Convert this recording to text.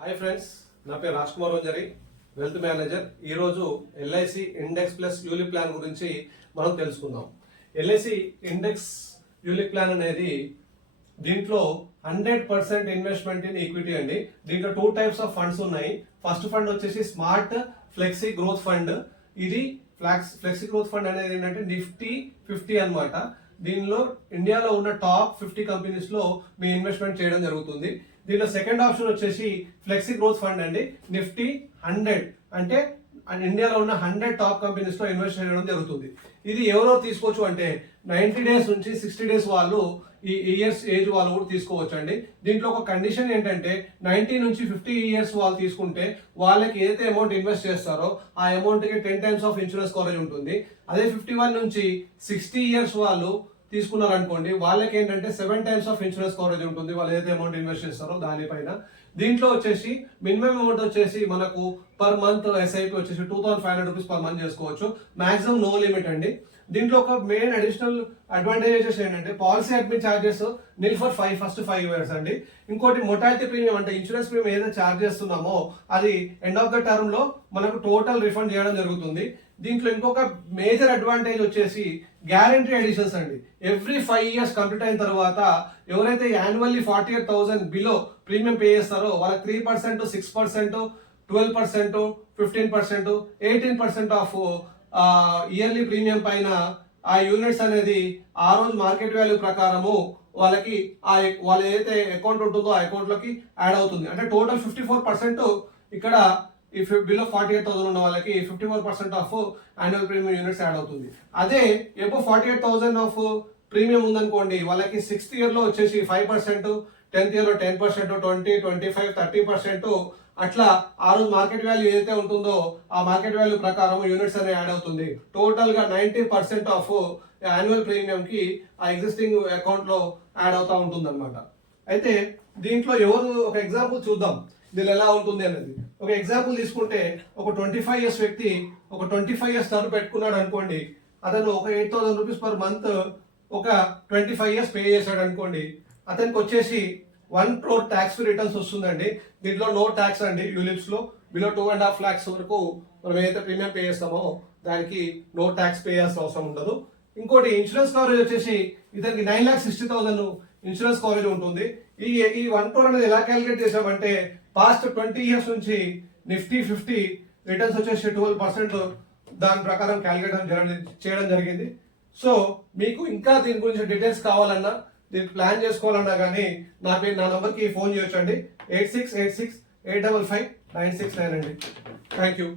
Hi friends, నా పేరు Raj Kumar Vanjari, wealth manager. ఈరోజు LIC index plus ULIP plan గురించి మనం తెలుసుకుందాం. ఎల్ఐసి ఇండెక్స్ యూలిప్ ప్లాన్ అనేది దీంట్లో 100% ఇన్వెస్ట్మెంట్ ఇన్ ఈక్విటీ అండి. దీంట్లో 2 టైప్స్ ఆఫ్ ఫండ్స్ ఉన్నాయి. ఫస్ట్ ఫండ్ వచ్చేసి స్మార్ట్ ఫ్లెక్సీ గ్రోత్ ఫండ్. ఇది ఫ్లెక్సీ గ్రోత్ ఫండ్ అనేది ఏంటంటే నిఫ్టీ 50 అన్నమాట. దీనిలో ఇండియాలో ఉన్న టాప్ 50 కంపెనీస్ లో మీ ఇన్వెస్ట్మెంట్ చేయడం జరుగుతుంది. దీనిలో సెకండ్ ఆప్షన్ వచ్చేసి ఫ్లెక్సీ గ్రోత్ ఫండ్ అండి. నిఫ్టీ 100 అంటే ఇండియాలో ఉన్న 100 టాప్ కంపెనీస్ లో ఇన్వెస్ట్ చేయడం జరుగుతుంది. ఇది ఎవరో తీసుకోవచ్చు అంటే 90 డేస్ నుంచి 60 డేస్ వాళ్ళు, ఈ ఇయర్స్ ఏజ్ వాళ్ళు కూడా తీసుకోవచ్చు అండి. దీంట్లో ఒక కండిషన్ ఏంటంటే 90 నుంచి 50 ఇయర్స్ వాళ్ళు తీసుకుంటే వాళ్ళకి ఏదైతే అమౌంట్ ఇన్వెస్ట్ చేస్తారో ఆ అమౌంట్ కి 10 టైమ్స్ ఆఫ్ ఇన్సూరెన్స్ కవరేజ్ ఉంటుంది. అదే 51 నుంచి 60 ఇయర్స్ వాళ్ళు తీసుకున్నారు అనుకోండి, వాళ్ళకి ఏంటంటే 7 టైమ్స్ ఆఫ్ ఇన్సూరెన్స్ కవరేజ్ ఉంటుంది. వాళ్ళు ఏదైతే అమౌంట్ ఇన్వెస్ట్ చేస్తారో దానిపైన. దీంట్లో వచ్చేసి మినిమం అమౌంట్ వచ్చేసి మనకు పర్ మంత్ ఎస్ఐపి వచ్చేసి 2500 రూపీస్ పర్ మంత్ చేసుకోవచ్చు. మాక్సిమం నో లిమిట్ అండి. దీంట్లో ఒక మెయిన్ అడిషనల్ అడ్వాంటేజెస్ ఏంటంటే policy admin charges nil for first 5 years అండి. ఇంకోటి మొటాలిటీ ప్రీమియం అంటే ఇన్సూరెన్స్ ప్రీమియం ఏదైతే చార్జ్ చేస్తున్నామో అది ఎండ్ ఆఫ్ ద టర్మ్ లో మనకు టోటల్ రిఫండ్ చేయడం జరుగుతుంది. దీంట్లో ఇంకొక మేజర్ అడ్వాంటేజ్ వచ్చేసి గ్యారంటీ ఎడిషన్స్ అండి. ఎవ్రీ 5 ఇయర్స్ కంప్లీట్ అయిన తర్వాత ఎవరైతే యాన్యువల్లీ 48,000 బిలో ప్రీమియం పే చేస్తారో వాళ్ళకి 3%, 6%, 12%, 15%, 18% ఆఫ్ ఇయర్లీ ప్రీమియం పైన ఆ యూనిట్స్ అనేది ఆ రోజు మార్కెట్ వాల్యూ ప్రకారము వాళ్ళకి వాళ్ళ ఏదైతే అకౌంట్ ఉంటుందో ఆ అకౌంట్ లోకి యాడ్ అవుతుంది. అంటే టోటల్ 54% ఇక్కడ బిలో 48,000 ఉన్న వాళ్ళకి 54% of annual premium units add అవుతుంది. అదే ఎబో 48,000 ఆఫ్ ప్రీమియం ఉందనుకోండి, వాళ్ళకి 6th ఇయర్ లో వచ్చేసి 5%, 10th ఇయర్ లో 10%, 20, 25, 30% అట్లా ఆ రోజు మార్కెట్ వాల్యూ ఏదైతే ఉంటుందో ఆ మార్కెట్ వాల్యూ ప్రకారం యూనిట్స్ అనేది యాడ్ అవుతుంది. టోటల్ గా 90% ఆఫ్ యాన్యువల్ ప్రీమియం కి ఆ ఎగ్జిస్టింగ్ అకౌంట్ లో యాడ్ అవుతా ఉంటుంది అనమాట. అయితే దీంట్లో ఎవరు ఒక ఎగ్జాంపుల్ చూద్దాం దీనిలో ఎలా ఉంటుంది అనేది. ఒక ఎగ్జాంపుల్ తీసుకుంటే ఒక 25 ఇయర్స్ వ్యక్తి ఒక 25 ఇయర్స్ టర్మ్ పెట్టుకున్నాడు అనుకోండి. అతను ఒక 8,000 రూపీస్ పర్ మంత్ ఒక 25 ఇయర్స్ పే చేశాడు అనుకోండి. అతనికి వచ్చేసి 1 crore ట్యాక్స్ ఫ్రీ రిటర్న్స్ వస్తుందండి. దీంట్లో నో ట్యాక్స్ అండి. యూలిప్స్ లో బిలో 2.5 lakhs వరకు మనం ఏదైతే ప్రీమియం పే చేస్తామో దానికి నో ట్యాక్స్ పే చేయాల్సిన అవసరం ఉండదు. ఇంకోటి ఇన్సూరెన్స్ కవరేజ్ వచ్చేసి ఇతనికి 9,60,000 ఇన్సూరెన్స్ కవరేజ్ ఉంటుంది. ఈ 1 crore అనేది ఎలా క్యాలిక్యులేట్ చేసామంటే పాస్ట్ 20 ఇయర్స్ నుంచి నిఫ్టీ 50 రిటర్న్స్ వచ్చేసి 12% దాని ప్రకారం క్యాలిక్యులేట్ చేయడం జరిగింది. సో మీకు ఇంకా దీని గురించి డీటెయిల్స్ కావాలన్నా, దీన్ని ప్లాన్ చేసుకోవాలన్నా కానీ నా నంబర్కి ఫోన్ చేయొచ్చండి. 8686 855 969 అండి. Thank you.